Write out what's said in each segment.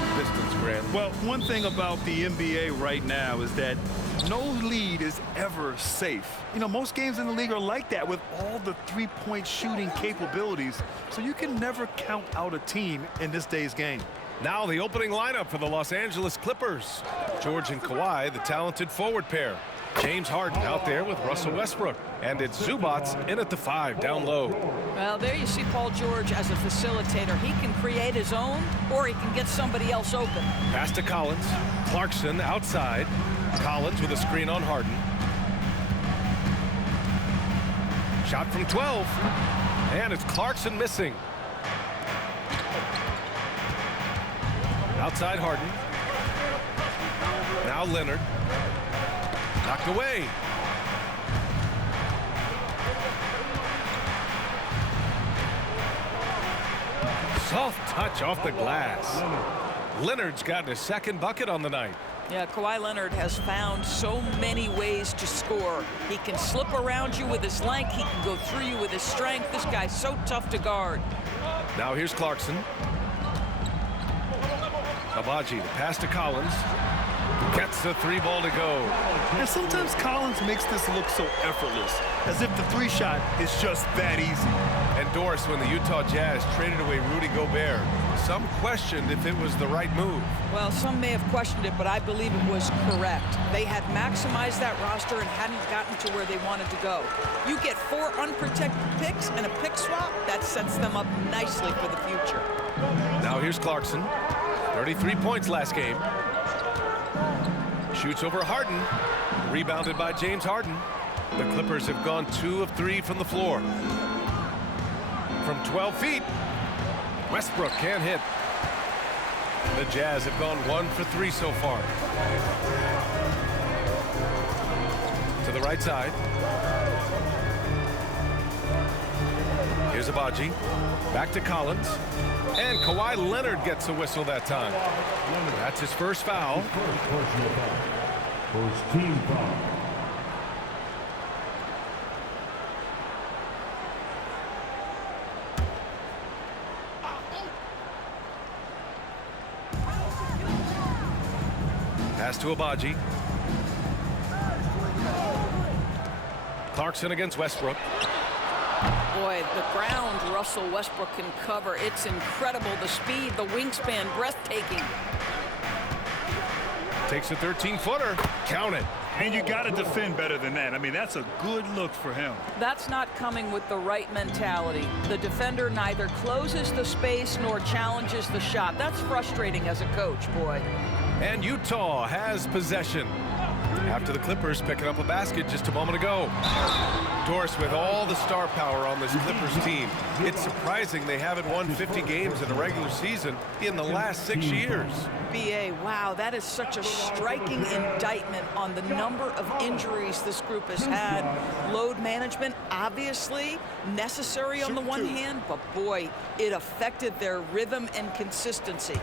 from distance, Grant. Well, one thing about the NBA right now is that no lead is ever safe. You know, most games in the league are like that with all the three-point shooting capabilities, so you can never count out a team in this day's game. Now the opening lineup for the Los Angeles Clippers. George and Kawhi, the talented forward pair. James Harden out there with Russell Westbrook. And it's Zubats in at the 5 down low. Well, there you see Paul George as a facilitator. He can create his own, or he can get somebody else open. Pass to Collins. Clarkson outside. Collins with a screen on Harden. Shot from 12. And it's Clarkson missing. Outside Harden. Now Leonard. Knocked away. Soft touch off the glass. Leonard's gotten his second bucket on the night. Yeah, Kawhi Leonard has found so many ways to score. He can slip around you with his length. He can go through you with his strength. This guy's so tough to guard. Now here's Clarkson. Abaji, the pass to Collins. Gets the 3 ball to go. And sometimes Collins makes this look so effortless, as if the 3-shot is just that easy. And Doris, when the Utah Jazz traded away Rudy Gobert, some questioned if it was the right move. Well, some may have questioned it, but I believe it was correct. They had maximized that roster and hadn't gotten to where they wanted to go. You get 4 unprotected picks and a pick swap, that sets them up nicely for the future. Now here's Clarkson. 33 points last game. Shoots over Harden. Rebounded by James Harden. The Clippers have gone 2 of 3 from the floor. From 12 feet, Westbrook can't hit. The Jazz have gone 1 for 3 so far. To the right side. Here's Abaji. Back to Collins. And Kawhi Leonard gets a whistle that time. That's his first foul. First team foul. Pass to Abaji. Clarkson against Westbrook. Boy, the ground Russell Westbrook can cover. It's incredible. The speed, the wingspan, breathtaking. Takes a 13-footer. Count it. And you got to defend better than that. I mean, that's a good look for him. That's not coming with the right mentality. The defender neither closes the space nor challenges the shot. That's frustrating as a coach, boy. And Utah has possession. After the Clippers picking up a basket just a moment ago. Doris, with all the star power on this Clippers team, it's surprising they haven't won 50 games in a regular season in the last 6 years. B.A., wow, that is such a striking indictment on the number of injuries this group has had. Load management, obviously, necessary on the one hand, but boy, it affected their rhythm and consistency.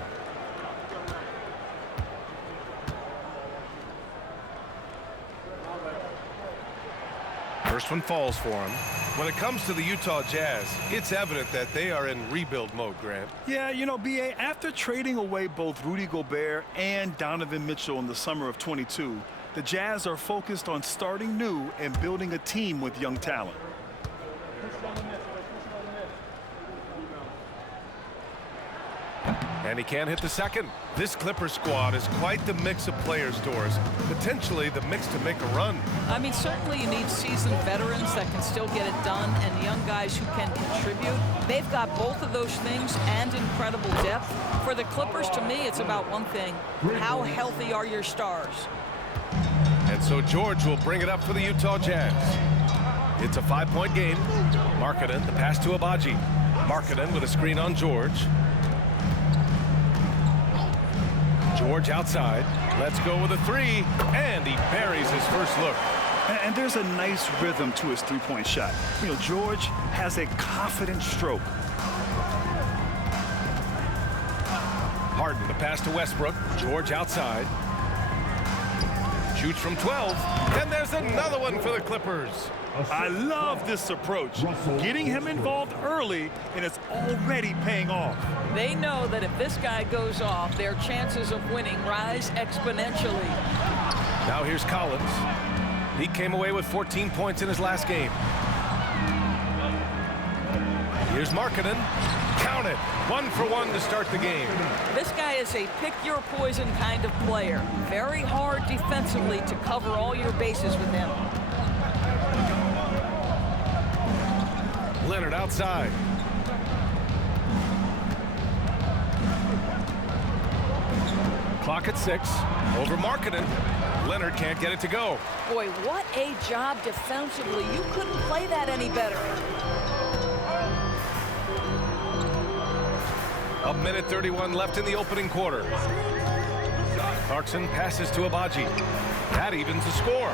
First one falls for him. When it comes to the Utah Jazz, it's evident that they are in rebuild mode, Grant. Yeah, you know, B.A., after trading away both Rudy Gobert and Donovan Mitchell in the summer of '22, the Jazz are focused on starting new and building a team with young talent. And he can't hit the second. This Clipper squad is quite the mix of players, Doris. Potentially the mix to make a run. I mean, certainly you need seasoned veterans that can still get it done and young guys who can contribute. They've got both of those things and incredible depth. For the Clippers, to me, it's about one thing. How healthy are your stars? And so George will bring it up for the Utah Jazz. It's a 5-point game. Markkanen, the pass to Abaji. Markkanen with a screen on George. George outside. Let's go with a 3. And he buries his first look. And there's a nice rhythm to his three-point shot. You know, George has a confident stroke. Harden, the pass to Westbrook. George outside. Shoots from 12, and there's another one for the Clippers. I love this approach. Getting him involved early, and it's already paying off. They know that if this guy goes off, their chances of winning rise exponentially. Now here's Collins. He came away with 14 points in his last game. Here's Markkanen. Count it. 1 for 1 to start the game. This guy is a pick-your-poison kind of player. Very hard defensively to cover all your bases with him. Leonard outside. Clock at 6. Over Markkanen. Leonard can't get it to go. Boy, what a job defensively. You couldn't play that any better. A minute 31 left in the opening quarter. Clarkson passes to Abaji. That evens the score.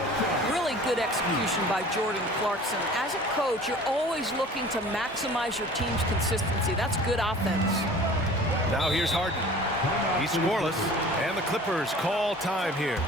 Really good execution by Jordan Clarkson. As a coach, you're always looking to maximize your team's consistency. That's good offense. Now here's Harden. He's scoreless, and the Clippers call time here.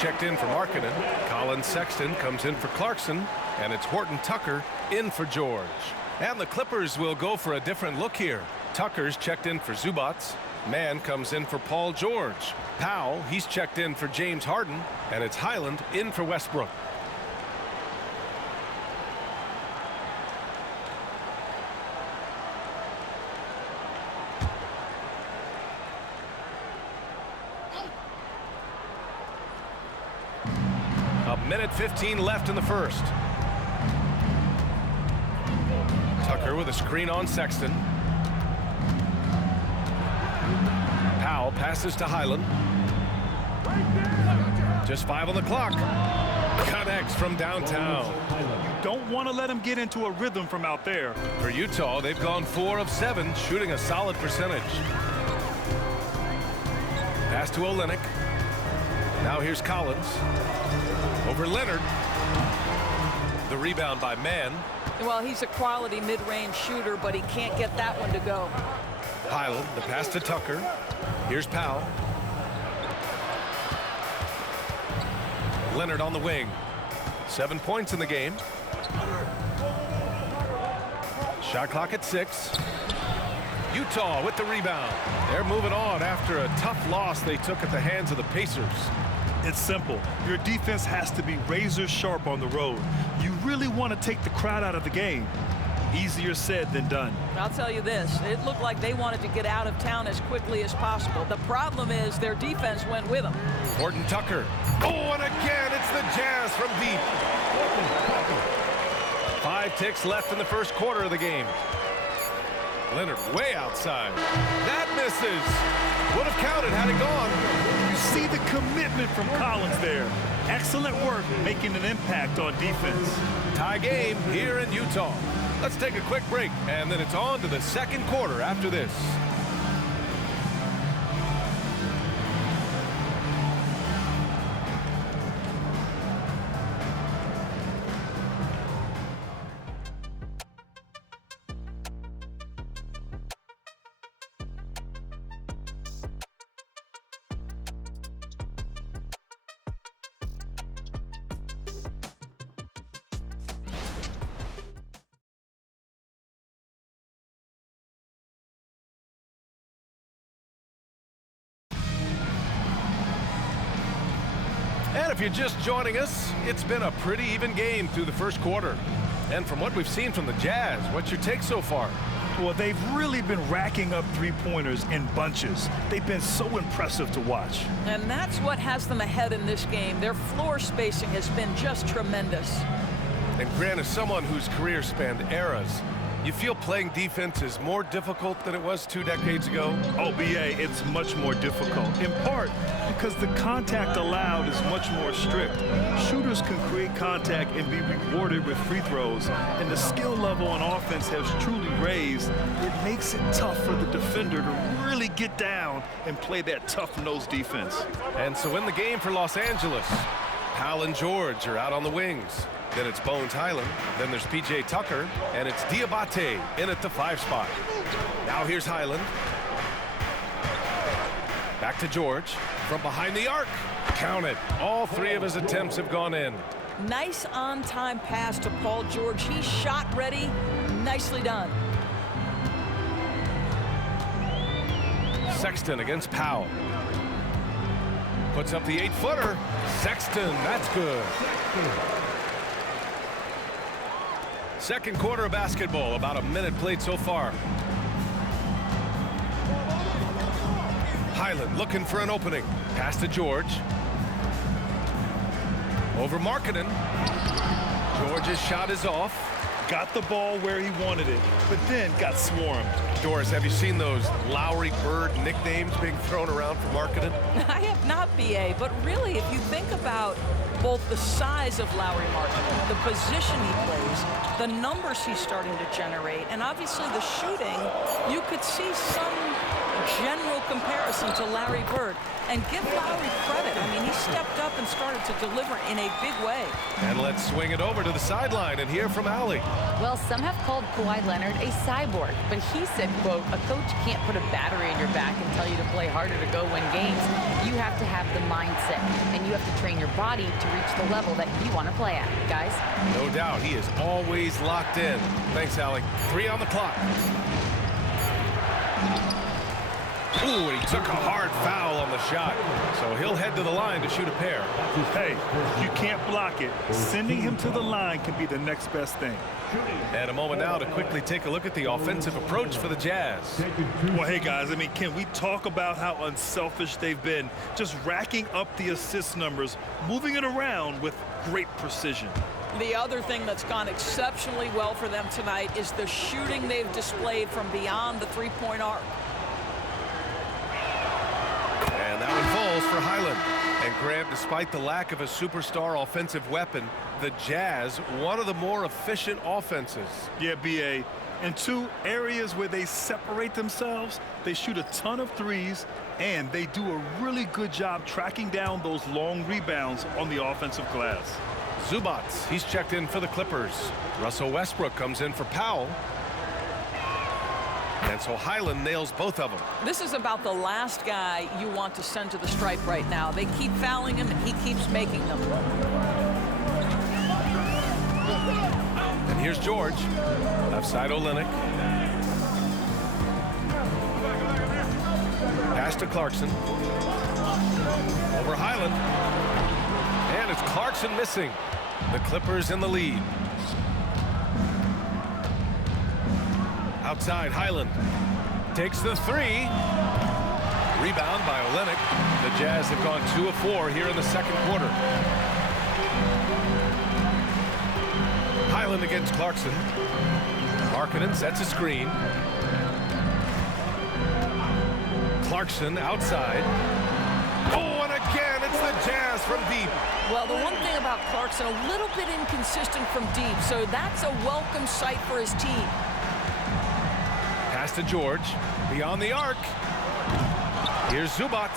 Checked in for Markkanen. Colin Sexton comes in for Clarkson, and it's Horton Tucker in for George. And the Clippers will go for a different look here. Tucker's checked in for Zubats. Mann comes in for Paul George. Powell, he's checked in for James Harden, and it's Highland in for Westbrook. Minute 15 left in the first. Tucker with a screen on Sexton. Powell passes to Highland. Just 5 on the clock. Connects from downtown. You don't want to let him get into a rhythm from out there. For Utah, they've gone 4 of 7, shooting a solid percentage. Pass to Olynyk. Now here's Collins. Over Leonard. The rebound by Mann. Well, he's a quality mid-range shooter, but he can't get that one to go. Highland, the pass to Tucker. Here's Powell. Leonard on the wing. 7 points in the game. Shot clock at 6. Utah with the rebound. They're moving on after a tough loss they took at the hands of the Pacers. It's simple. Your defense has to be razor sharp on the road. You really want to take the crowd out of the game. Easier said than done. I'll tell you this, it looked like they wanted to get out of town as quickly as possible. The problem is their defense went with them. Horton Tucker. Oh, and again, it's the Jazz from deep. 5 ticks left in the first quarter of the game. Leonard way outside. That misses. Would have counted had it gone. You see the commitment from Collins there. Excellent work making an impact on defense. Tie game here in Utah. Let's take a quick break, and then it's on to the second quarter after this. if you're just joining us, it's been a pretty even game through the first quarter. And from what we've seen from the Jazz, what's your take so far? Well, they've really been racking up three-pointers in bunches. They've been so impressive to watch. And that's what has them ahead in this game. Their floor spacing has been just tremendous. And Grant, as someone whose career spanned eras, you feel playing defense is more difficult than it was 2 decades ago? Oh, BA, it's much more difficult, in part because the contact allowed is much more strict. Shooters can create contact and be rewarded with free throws, and the skill level on offense has truly raised. It makes it tough for the defender to really get down and play that tough-nosed defense. And so in the game for Los Angeles, Hal and George are out on the wings. Then it's Bones Highland, then there's P.J. Tucker, and it's Diabate in at the 5 spot. Now here's Highland. Back to George, from behind the arc. Count it. All 3 of his attempts have gone in. Nice on-time pass to Paul George. He's shot ready. Nicely done. Sexton against Powell. Puts up the 8-footer. Sexton, that's good. Second quarter of basketball, about a minute played so far. Highland looking for an opening. Pass to George. Over Markkanen. George's shot is off. Got the ball where he wanted it, but then got swarmed. Doris, have you seen those Lauri Bird nicknames being thrown around for Markkanen? I have not, B.A., but really, if you think about both the size of Lauri Markkanen, the position he plays, the numbers he's starting to generate, and obviously the shooting, you could see some general comparison to Larry Bird. And give Lauri credit. I mean, he stepped up and started to deliver in a big way. And let's swing it over to the sideline and hear from Allie. Well, some have called Kawhi Leonard a cyborg, but he said, quote, a coach can't put a battery in your back and tell you to play harder to go win games. You have to have the mindset, and you have to train your body to reach the level that you want to play at, guys. No doubt, he is always locked in. Thanks, Allie. 3 on the clock. Ooh, he took a hard foul on the shot, so he'll head to the line to shoot a pair. Hey, you can't block it. Sending him to the line can be the next best thing. And a moment now to quickly take a look at the offensive approach for the Jazz. Well, hey, guys, I mean, can we talk about how unselfish they've been? Just racking up the assist numbers, moving it around with great precision. The other thing that's gone exceptionally well for them tonight is the shooting they've displayed from beyond the three-point arc. And that one falls for Highland. And Grant, despite the lack of a superstar offensive weapon, the Jazz, one of the more efficient offenses. Yeah, B.A. In 2 areas where they separate themselves, they shoot a ton of threes, and they do a really good job tracking down those long rebounds on the offensive glass. Zubac, he's checked in for the Clippers. Russell Westbrook comes in for Powell. And so Highland nails both of them. This is about the last guy you want to send to the stripe right now. They keep fouling him, and he keeps making them. And here's George. Left side Olynyk. Pass to Clarkson. Over Highland. And it's Clarkson missing. The Clippers in the lead. Outside, Highland takes the 3. Rebound by Olynyk. The Jazz have gone 2 of 4 here in the second quarter. Highland against Clarkson. Markkanen sets a screen. Clarkson outside. Oh, and again, it's the Jazz from deep. Well, the one thing about Clarkson, a little bit inconsistent from deep, so that's a welcome sight for his team. Pass to George, beyond the arc. Here's Zubac,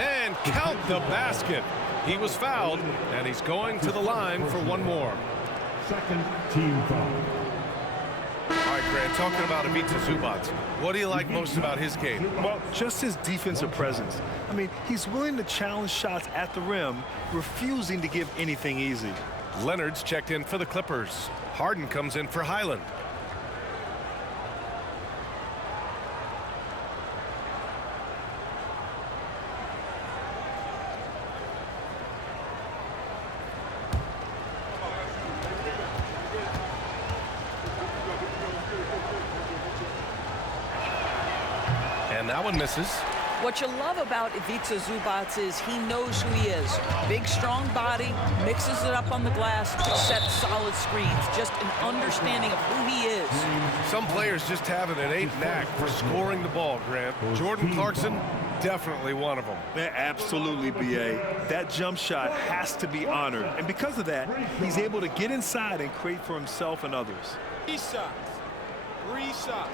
and count the basket. He was fouled, and he's going to the line for one more. Second team foul. All right, Grant, talking about Ivica Zubac, what do you like most about his game? Well, just his defensive presence. I mean, he's willing to challenge shots at the rim, refusing to give anything easy. Leonard's checked in for the Clippers. Harden comes in for Highland. And that one misses. What you love about Ivica Zubac is he knows who he is. Big, strong body, mixes it up on the glass, sets solid screens. Just an understanding of who he is. Some players just have an innate knack for scoring the ball, Grant. Jordan Clarkson, definitely one of them. Yeah, absolutely, B.A. That jump shot has to be honored. And because of that, he's able to get inside and create for himself and others. 3 shots. 3 shots.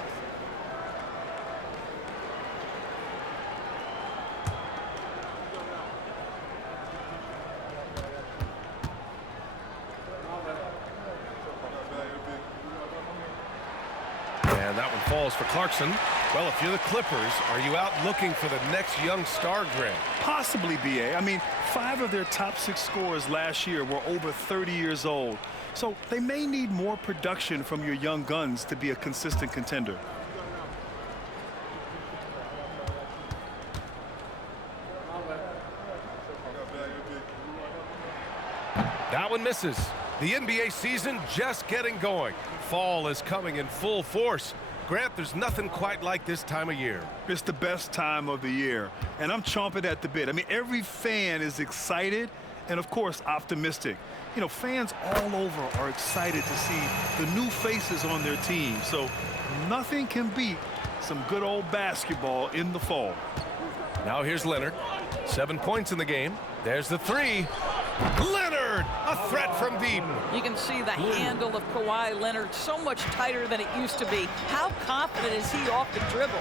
And that one falls for Clarkson. Well, if you're the Clippers, are you out looking for the next young star, Grant? Possibly, B.A. I mean, 5 of their top 6 scorers last year were over 30 years old. So they may need more production from your young guns to be a consistent contender. That one misses. The NBA season just getting going. Fall is coming in full force. Grant, there's nothing quite like this time of year. It's the best time of the year, and I'm chomping at the bit. I mean, every fan is excited and, of course, optimistic. You know, fans all over are excited to see the new faces on their team. So nothing can beat some good old basketball in the fall. Now here's Leonard. 7 points in the game. There's the three. Leonard, a threat from deep. You can see the handle of Kawhi Leonard so much tighter than it used to be. How confident is he off the dribble?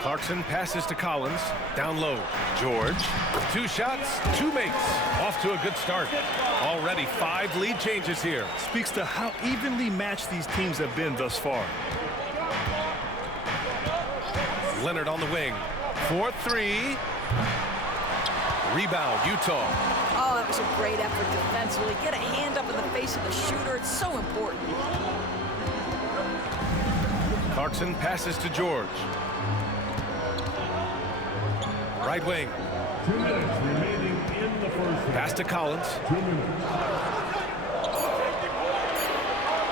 Clarkson passes to Collins. Down low. George. 2 shots, 2 makes. Off to a good start. Already 5 lead changes here. Speaks to how evenly matched these teams have been thus far. Leonard on the wing. 4-3. Rebound, Utah. Oh, that was a great effort defensively. Get a hand up in the face of the shooter. It's so important. Clarkson passes to George. Right wing. 2 minutes remaining in the first half. Pass to Collins. 2 minutes.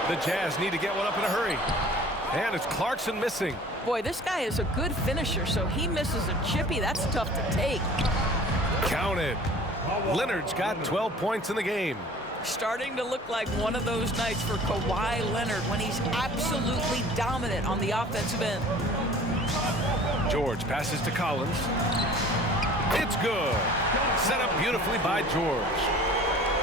The Jazz need to get one up in a hurry. And it's Clarkson missing. Boy, this guy is a good finisher, so he misses a chippy. That's tough to take. Counted. Leonard's got 12 points in the game. Starting to look like one of those nights for Kawhi Leonard when he's absolutely dominant on the offensive end. George passes to Collins. It's good. Set up beautifully by George.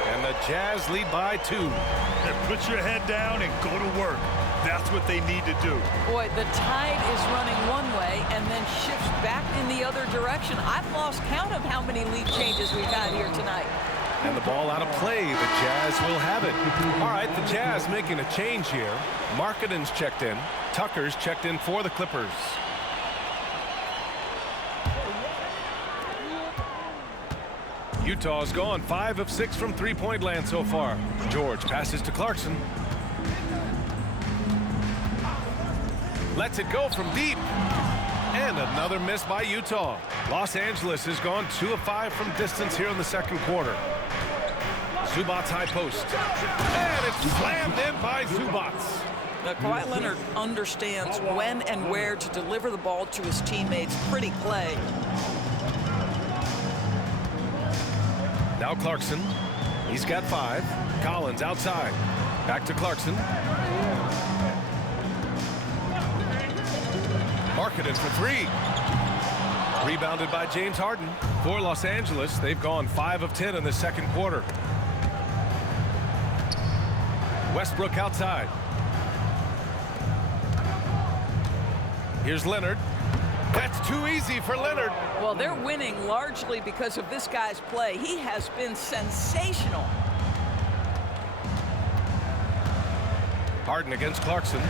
And the Jazz lead by 2. And put your head down and go to work. That's what they need to do. Boy, the tide is running one way and then shifts back in the other direction. I've lost count of how many lead changes we've had here tonight. And the ball out of play. The Jazz will have it. All right, the Jazz making a change here. Markkanen's checked in. Tucker's checked in for the Clippers. Utah's gone 5 of 6 from three-point land so far. George passes to Clarkson. Lets it go from deep. And another miss by Utah. Los Angeles has gone 2 of 5 from distance here in the second quarter. Zubac's high post. And it's slammed in by Zubac. Now, Kawhi Leonard understands when and where to deliver the ball to his teammates. Pretty play. Now Clarkson. He's got 5. Collins outside. Back to Clarkson. Markkanen for 3. Rebounded by James Harden. For Los Angeles, they've gone 5 of 10 in the second quarter. Westbrook outside. Here's Leonard. That's too easy for Leonard. Well, they're winning largely because of this guy's play. He has been sensational. Harden against Clarkson.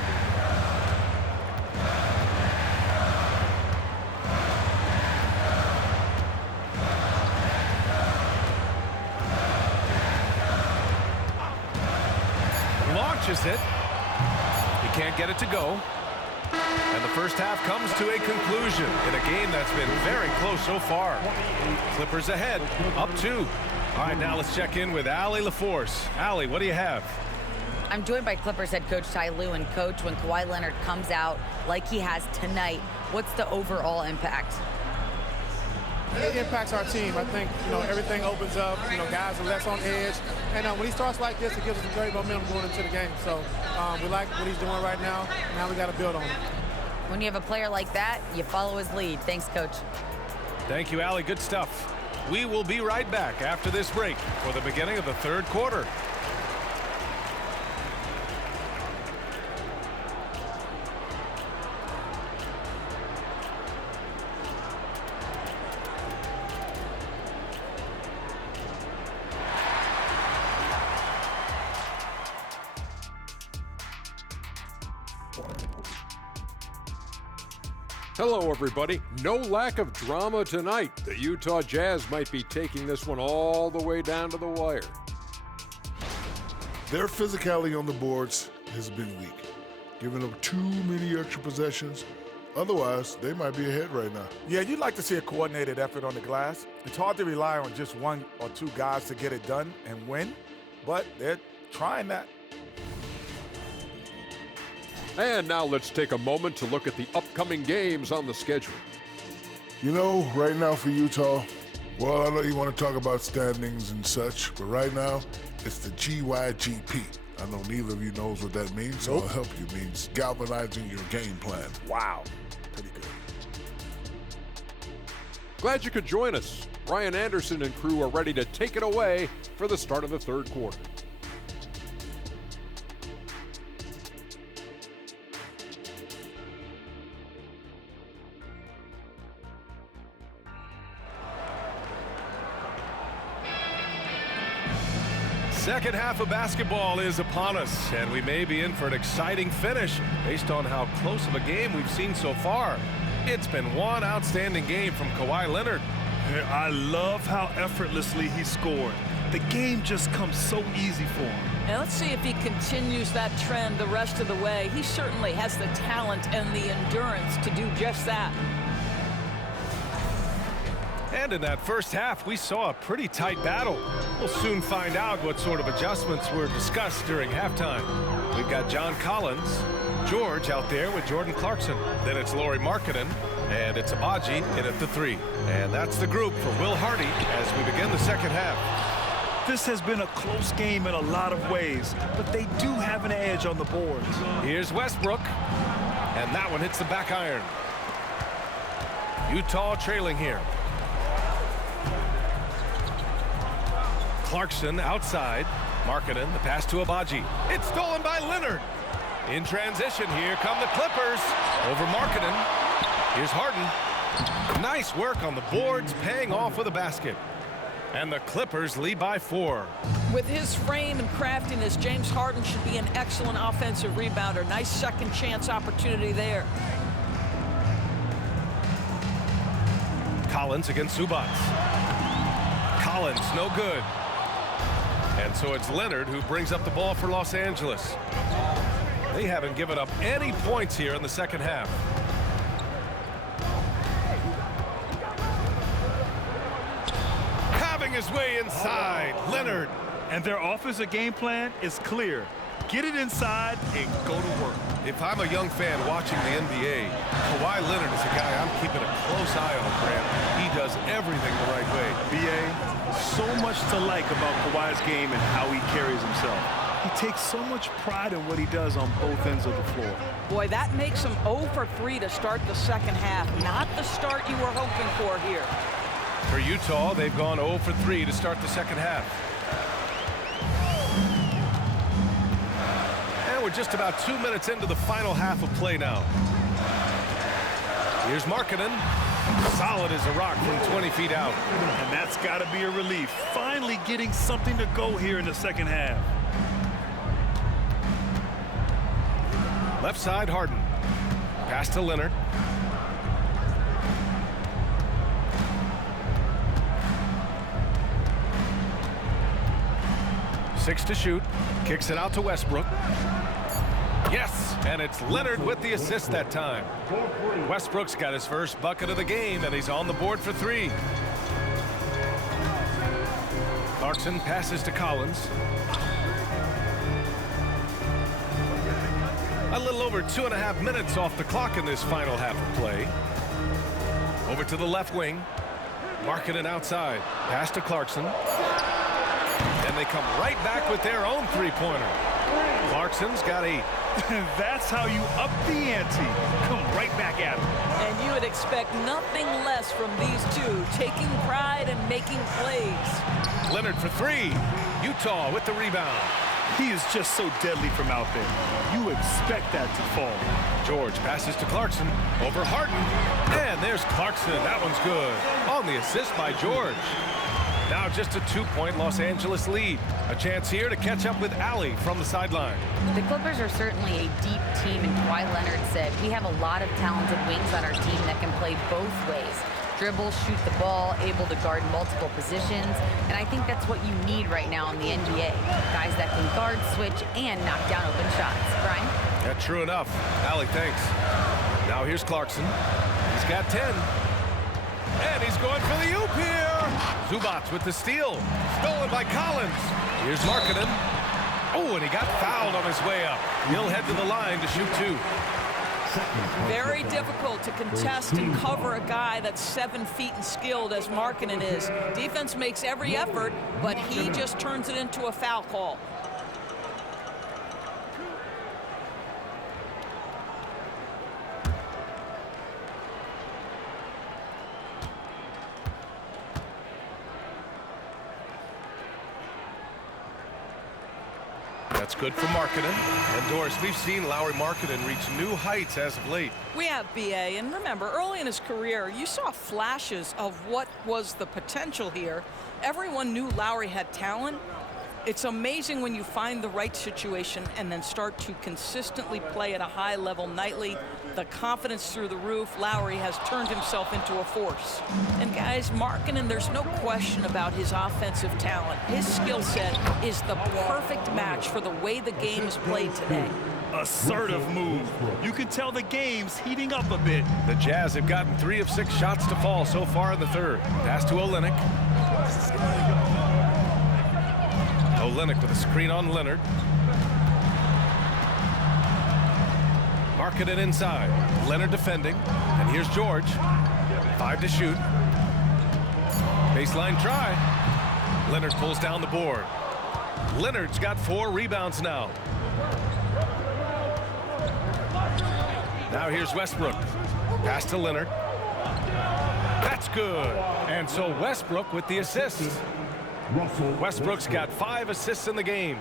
Launches it. He can't get it to go. And the first half comes to a conclusion in a game that's been very close so far. Clippers ahead, up 2. All right, now let's check in with Allie LaForce. Allie, what do you have? I'm joined by Clippers head coach Ty Lue. And coach, when Kawhi Leonard comes out like he has tonight, what's the overall impact? It impacts our team. I think, everything opens up. Guys are less on edge. And when he starts like this, it gives us a great momentum going into the game. So we like what he's doing right now. Now we got to build on it. When you have a player like that, you follow his lead. Thanks, coach. Thank you, Allie. Good stuff. We will be right back after this break for the beginning of the third quarter. Hello, everybody. No lack of drama tonight. The Utah Jazz might be taking this one all the way down to the wire. Their physicality on the boards has been weak, giving up too many extra possessions. Otherwise, they might be ahead right now. Yeah, you'd like to see a coordinated effort on the glass. It's hard to rely on just one or two guys to get it done and win, but they're trying that. And now let's take a moment to look at the upcoming games on the schedule. Right now for Utah, well, I know you want to talk about standings and such, but right now, it's the GYGP. I know neither of you knows what that means, so I'll help you. It means galvanizing your game plan. Wow, pretty good. Glad you could join us. Brian Anderson and crew are ready to take it away for the start of the third quarter. Second half of basketball is upon us, and we may be in for an exciting finish based on how close of a game we've seen so far. It's been one outstanding game from Kawhi Leonard. I love how effortlessly he scored. The game just comes so easy for him. Now let's see if he continues that trend the rest of the way. He certainly has the talent and the endurance to do just that. And in that first half, we saw a pretty tight battle. We'll soon find out what sort of adjustments were discussed during halftime. We've got John Collins, George out there with Jordan Clarkson. Then it's Lauri Markkanen, and it's Abaji in at the 3. And that's the group for Will Hardy as we begin the second half. This has been a close game in a lot of ways, but they do have an edge on the boards. Here's Westbrook, and that one hits the back iron. Utah trailing here. Clarkson outside. Markkanen, the pass to Abaji. It's stolen by Leonard. In transition, here come the Clippers. Over Markkanen. Here's Harden. Nice work on the boards, paying off with a basket. And the Clippers lead by 4. With his frame and craftiness, James Harden should be an excellent offensive rebounder. Nice second chance opportunity there. Collins against Zubac. Collins, no good. And so it's Leonard who brings up the ball for Los Angeles. They haven't given up any points here in the second half. Having his way inside, Leonard. And their offensive game plan is clear. Get it inside and go to work. If I'm a young fan watching the NBA, Kawhi Leonard is a guy I'm keeping a close eye on, Grant. He does everything the right way. B.A., so much to like about Kawhi's game and how he carries himself. He takes so much pride in what he does on both ends of the floor. Boy, that makes him 0 for 3 to start the second half. Not the start you were hoping for here. For Utah, they've gone 0 for 3 to start the second half. And we're just about 2 minutes into the final half of play now. Here's Markkanen. Solid as a rock from 20 feet out. And that's got to be a relief. Finally getting something to go here in the second half. Left side, Harden. Pass to Leonard. Six to shoot. Kicks it out to Westbrook. Yes, and it's Leonard with the assist that time. Westbrook's got his first bucket of the game, and he's on the board for 3. Clarkson passes to Collins. A little over 2.5 minutes off the clock in this final half of play. Over to the left wing. Markkanen outside. Pass to Clarkson. And they come right back with their own three-pointer. Clarkson's got a... That's how you up the ante. Come right back at him. And you would expect nothing less from these two, taking pride and making plays. Leonard for three. Utah with the rebound. He is just so deadly from out there. You expect that to fall. George passes to Clarkson. Over Harden. And there's Clarkson. That one's good. On the assist by George. Now just a 2-point Los Angeles lead. A chance here to catch up with Allie from the sideline. The Clippers are certainly a deep team, and Kawhi Leonard said, we have a lot of talented wings on our team that can play both ways. Dribble, shoot the ball, able to guard multiple positions, and I think that's what you need right now in the NBA. Guys that can guard, switch, and knock down open shots. Brian? Yeah, true enough. Allie, thanks. Now here's Clarkson. He's got 10. And he's going for the oop here. Zubats with the steal. Stolen by Collins. Here's Markkanen. Oh, and he got fouled on his way up. He'll head to the line to shoot two. Very difficult to contest and cover a guy that's 7 feet and skilled as Markkanen is. Defense makes every effort, but he just turns it into a foul call. That's good for Markkanen. And Doris, we've seen Lauri Markkanen reach new heights as of late. We have BA, and remember, early in his career, you saw flashes of what was the potential here. Everyone knew Lauri had talent. It's amazing when you find the right situation and then start to consistently play at a high level nightly. The confidence through the roof. Lauri has turned himself into a force. And guys, Markkanen, there's no question about his offensive talent. His skill set is the perfect match for the way the game is played today. Assertive move. You can tell the game's heating up a bit. The Jazz have gotten 3 of 6 shots to fall so far in the third. Pass to Olynyk. Olynyk with a screen on Leonard. Markkanen inside. Leonard defending. And here's George. 5 to shoot. Baseline try. Leonard pulls down the board. Leonard's got 4 rebounds now. Now here's Westbrook. Pass to Leonard. That's good. And so Westbrook with the assist. Westbrook's got 5 assists in the game.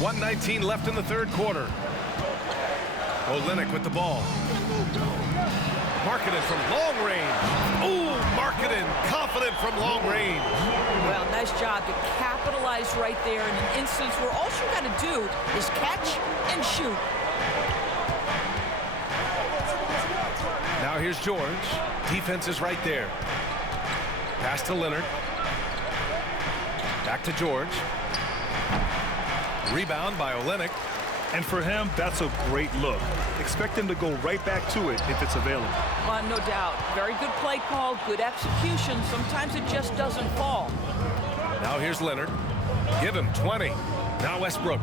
1:19 left in the third quarter. Olynyk with the ball. Markkanen from long range. Ooh, Markkanen confident from long range. Well, nice job to capitalize right there in an instance where all you got to do is catch and shoot. Now here's George. Defense is right there. Pass to Leonard. Back to George. Rebound by Olynyk. And for him, that's a great look. Expect him to go right back to it if it's available. No doubt. Very good play call, good execution. Sometimes it just doesn't fall. Now here's Leonard. Give him 20. Now Westbrook.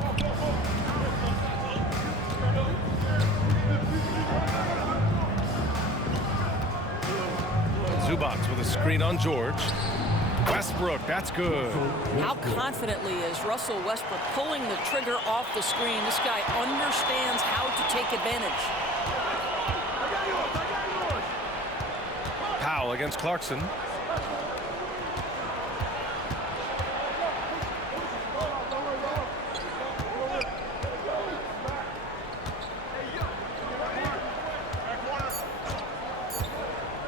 Zubats with a screen on George. Westbrook, that's good. How confidently is Russell Westbrook pulling the trigger off the screen? This guy understands how to take advantage. Powell against Clarkson.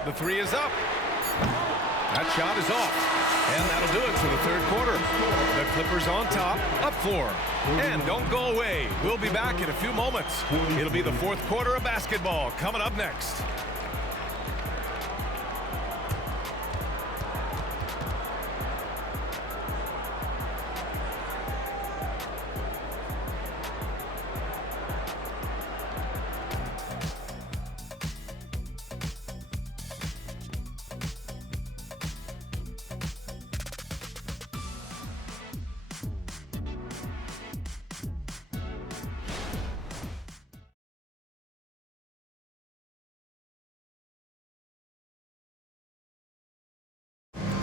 The 3 is up. That shot is off. And that'll do it for the third quarter. The Clippers on top, up 4. And don't go away. We'll be back in a few moments. It'll be the fourth quarter of basketball coming up next.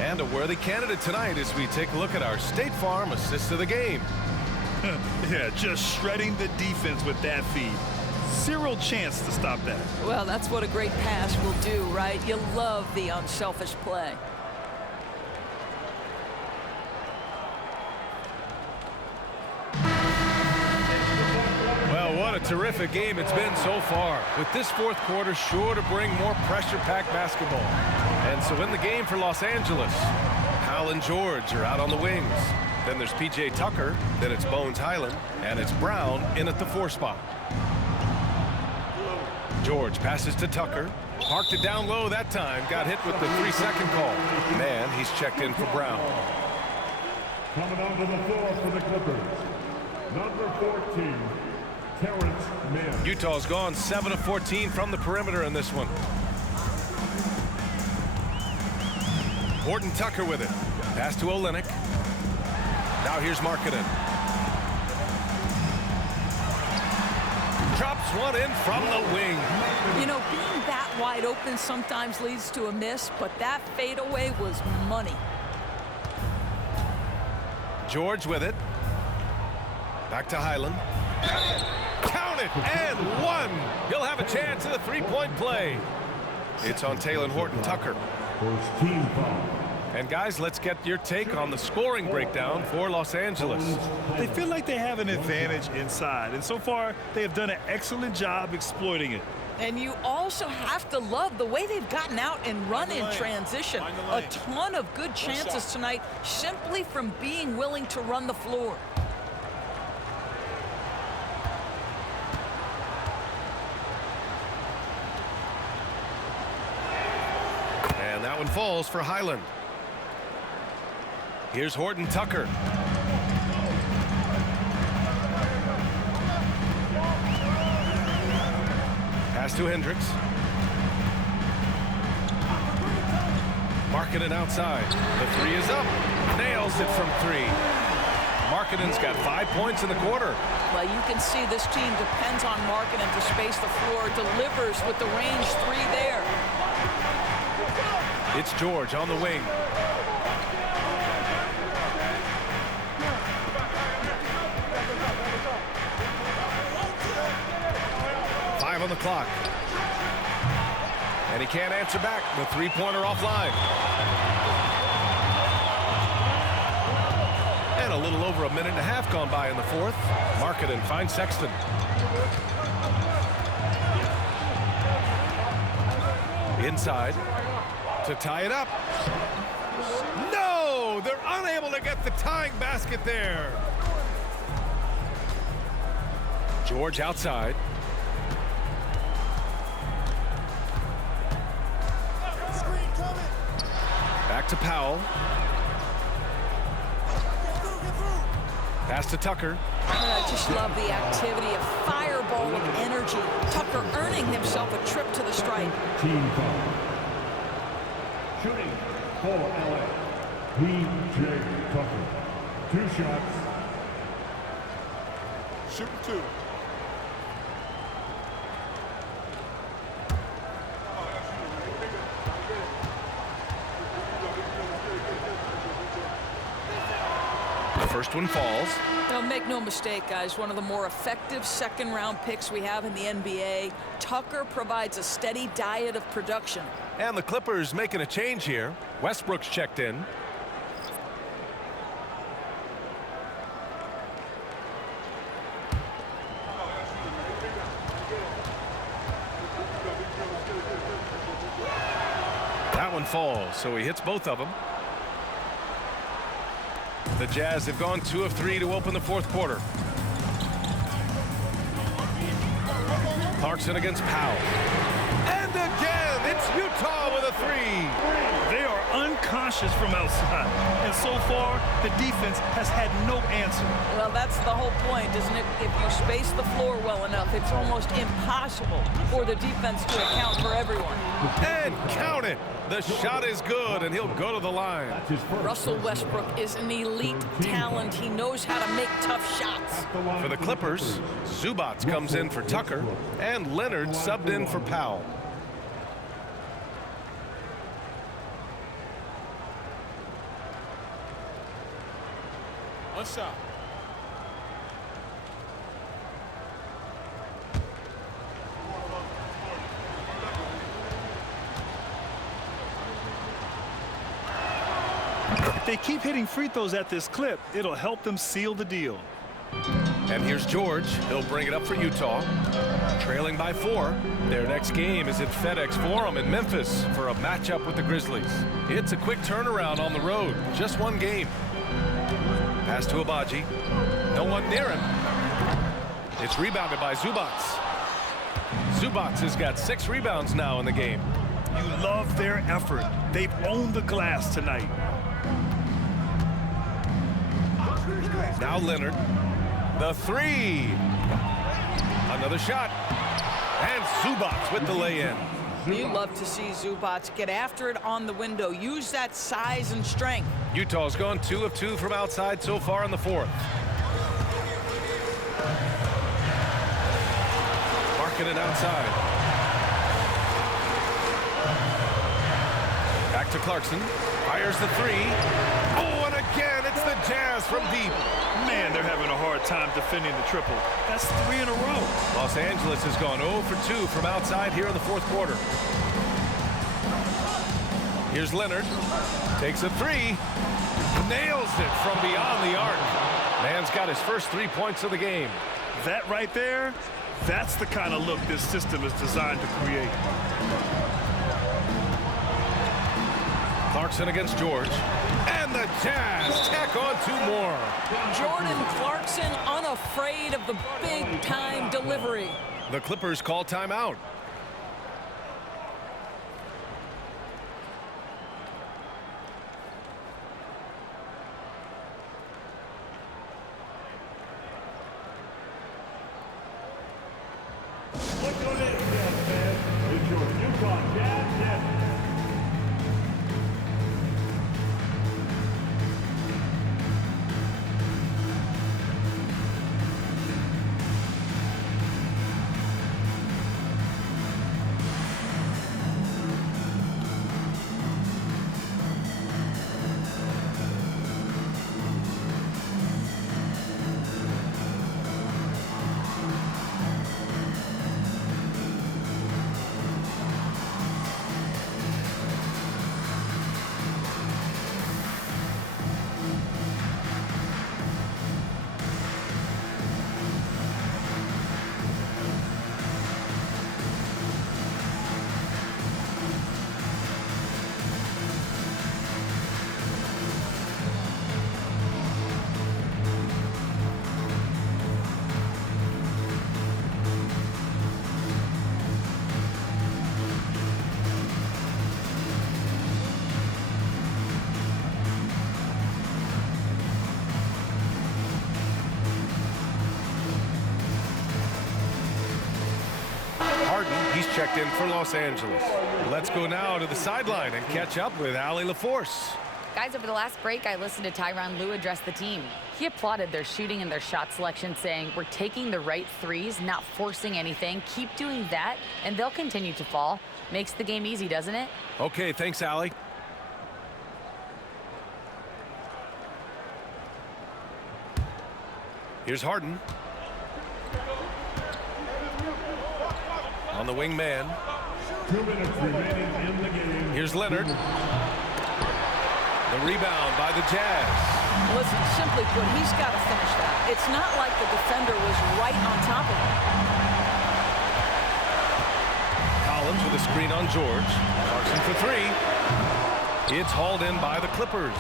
And a worthy candidate tonight as we take a look at our State Farm assist of the game. Yeah, just shredding the defense with that feed. Zero chance to stop that. Well, that's what a great pass will do, right? You love the unselfish play. Well, what a terrific game it's been so far. With this fourth quarter sure to bring more pressure-packed basketball. And so in the game for Los Angeles, Hal and George are out on the wings. Then there's P.J. Tucker, then it's Bones Highland, and it's Brown in at the 4 spot. George passes to Tucker. Parked it down low that time. Got hit with the 3-second call. Man, he's checked in for Brown. Coming onto the floor for the Clippers, number 14, Terrence Mann. Utah's gone 7 of 14 from the perimeter in this one. Horton Tucker with it. Pass to Olynyk. Now here's Markkanen. Drops one in from the wing. You know, being that wide open sometimes leads to a miss, but that fadeaway was money. George with it. Back to Highland. Count it, and one. He'll have a chance at a 3-point play. It's on Talen Horton Tucker. First team foul. And guys, let's get your take on the scoring breakdown for Los Angeles. They feel like they have an advantage inside, and so far they have done an excellent job exploiting it. And you also have to love the way they've gotten out and run in transition. A ton of good chances tonight simply from being willing to run the floor. And that one falls for Highland. Here's Horton Tucker. Pass to Hendricks. Markkanen outside. The 3 is up. Nails it from 3. Markkanen's got 5 points in the quarter. Well, you can see this team depends on Markkanen to space the floor. Delivers with the range 3 there. It's George on the wing. On the clock. And he can't answer back. The 3-pointer offline. And a little over a minute and a half gone by in the fourth. Markkanen finds Sexton. Inside to tie it up. No! They're unable to get the tying basket there. George outside. Back to Powell. Pass to Tucker. I just love the activity, a fireball of energy. Tucker earning himself a trip to the stripe. Team foul. Shooting for LA, P.J. Tucker. 2 shots. Shoot 2. First one falls. Now, make no mistake, guys, one of the more effective second-round picks we have in the NBA. Tucker provides a steady diet of production. And the Clippers making a change here. Westbrook's checked in. That one falls, so he hits both of them. The Jazz have gone 2 of 3 to open the fourth quarter. Clarkson against Powell. And again, it's Utah with a 3. They are unconscious from outside, and so far the defense has had no answer. Well, that's the whole point, isn't it? If you space the floor well enough, it's almost impossible for the defense to account for everyone. And count it. The shot is good, and he'll go to the line. Russell Westbrook is an elite talent. He knows how to make tough shots. For the Clippers, Zubats comes in for Tucker, and Leonard subbed in for Powell. One shot. If they keep hitting free throws at this clip, it'll help them seal the deal. And here's George. He'll bring it up for Utah. Trailing by 4. Their next game is at FedEx Forum in Memphis for a matchup with the Grizzlies. It's a quick turnaround on the road. Just one game. Pass to Abaji. No one near him. It's rebounded by Zubac. Zubac has got 6 rebounds now in the game. You love their effort. They've owned the glass tonight. Now Leonard. The 3. Another shot. And Zubac with the lay-in. You love to see Zubac get after it on the window. Use that size and strength. Utah's gone 2 of 2 from outside so far in the 4th. Markkanen outside. Back to Clarkson. Fires the 3. Oh, and again, it's the Jazz from deep. Man, they're having a hard time defending the triple. That's 3 in a row. Los Angeles has gone 0 for 2 from outside here in the 4th quarter. Here's Leonard. Takes a 3. Nails it from beyond the arc. Man's got his first 3 points of the game. That right there, that's the kind of look this system is designed to create. Clarkson against George. And the Jazz tack on 2 more. Jordan Clarkson unafraid of the big-time delivery. The Clippers call timeout. Look on it, Jazz fans. It's your Utah Jazz Network. He's checked in for Los Angeles. Let's go now to the sideline and catch up with Allie LaForce. Guys, over the last break, I listened to Tyronn Lue address the team. He applauded their shooting and their shot selection, saying, "We're taking the right threes, not forcing anything. Keep doing that, and they'll continue to fall." Makes the game easy, doesn't it? Okay, thanks, Allie. Here's Harden. On the wing man. 2 minutes remaining in the game. Here's Leonard. The rebound by the Jazz. Listen, simply put, he's got to finish that. It's not like the defender was right on top of him. Collins with a screen on George. Clarkson for 3. It's hauled in by the Clippers.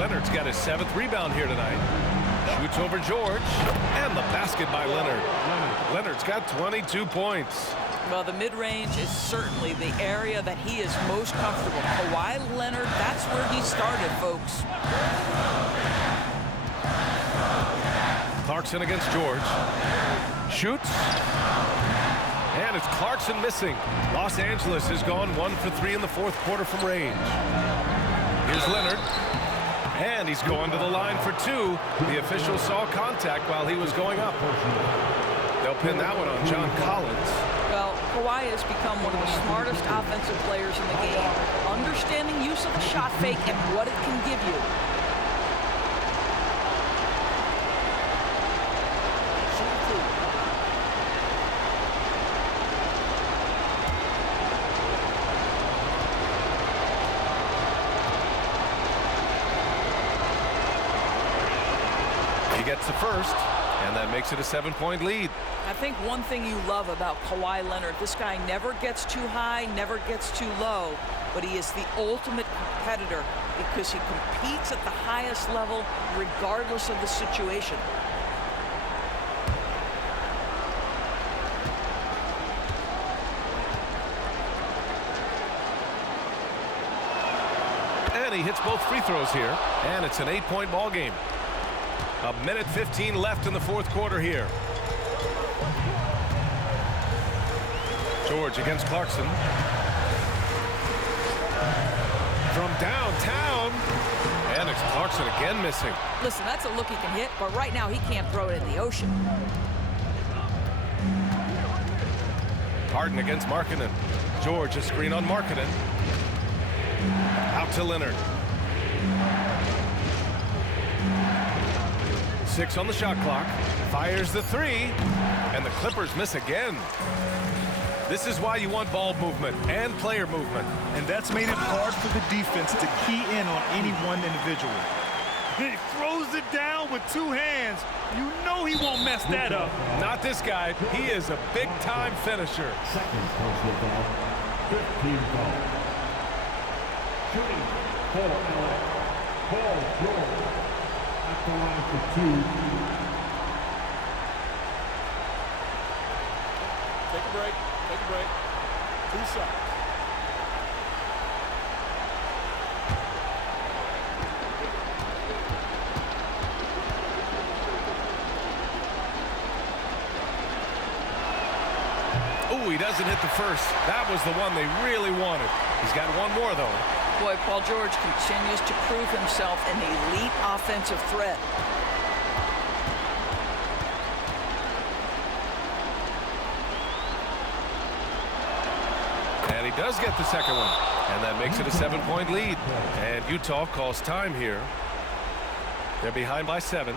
Leonard's got his 7th rebound here tonight. Shoots over George. And the basket by Leonard. Leonard's got 22 points. Well, the mid-range is certainly the area that he is most comfortable. Kawhi Leonard, that's where he started, folks. Clarkson against George. Shoots. And it's Clarkson missing. Los Angeles has gone 1 for 3 in the 4th quarter from range. Here's Leonard. And he's going to the line for 2. The official saw contact while he was going up. They'll pin that one on John Collins. Well, Kawhi has become one of the smartest offensive players in the game. Understanding use of the shot fake and what it can give you. gets the first, and that makes it a 7-point lead. I think one thing you love about Kawhi Leonard, this guy never gets too high, never gets too low, but he is the ultimate competitor because he competes at the highest level regardless of the situation. And he hits both free throws here, and it's an 8-point ball game. 1:15 left in the fourth quarter here. George against Clarkson. From downtown, and it's Clarkson again missing. Listen, that's a look he can hit, but right now he can't throw it in the ocean. Harden against Markkanen. George, a screen on Markkanen. Out to Leonard. 6 on the shot clock. Fires the 3, and the Clippers miss again. This is why you want ball movement and player movement. And that's made it hard for the defense to key in on any one individual. He throws it down with 2 hands. You know he won't mess that up. Not this guy. He is a big-time finisher. Second personal foul. 15 foul. Shooting for LA. Paul George at the line for 2. Take a break. Take a break. 2 shots. Ooh, he doesn't hit the first. That was the one they really wanted. He's got one more, though. Boy, Paul George continues to prove himself an elite offensive threat. And he does get the second one. And that makes it a 7-point lead. And Utah calls time here. They're behind by 7.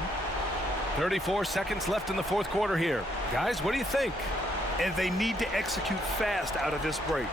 34 seconds left in the fourth quarter here. Guys, what do you think? And they need to execute fast out of this break.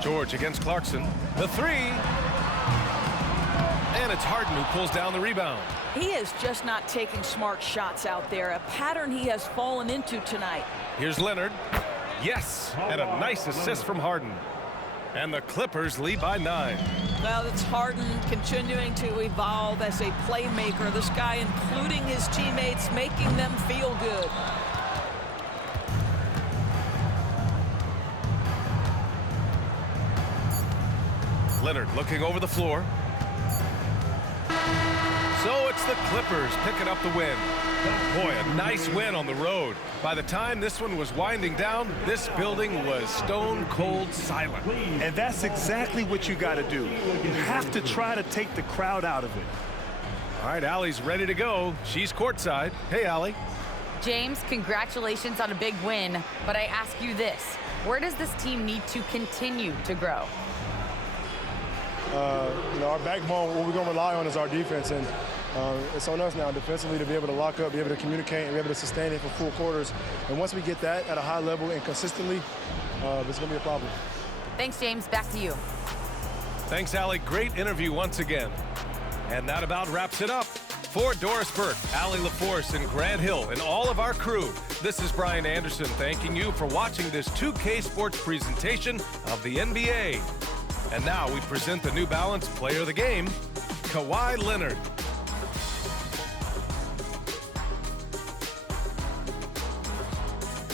George against Clarkson. The 3. And it's Harden who pulls down the rebound. He is just not taking smart shots out there, a pattern he has fallen into tonight. Here's Leonard. Yes, and a nice assist from Harden. And the Clippers lead by 9. Well, it's Harden continuing to evolve as a playmaker. This guy, including his teammates, making them feel good. Leonard looking over the floor. So it's the Clippers picking up the win. Boy, a nice win on the road. By the time this one was winding down, this building was stone cold silent. And that's exactly what you got to do. You have to try to take the crowd out of it. All right, Allie's ready to go. She's courtside. Hey, Allie. James, congratulations on a big win, but I ask you this. Where does this team need to continue to grow? Our backbone, what we're going to rely on is our defense, and it's on us now defensively to be able to lock up, be able to communicate, and be able to sustain it for full quarters. And once we get that at a high level and consistently, it's going to be a problem. Thanks, James. Back to you. Thanks, Allie. Great interview once again. And that about wraps it up. For Doris Burke, Allie LaForce, and Grant Hill, and all of our crew, this is Brian Anderson thanking you for watching this 2K Sports presentation of the NBA. And now we present the New Balance Player of the Game, Kawhi Leonard.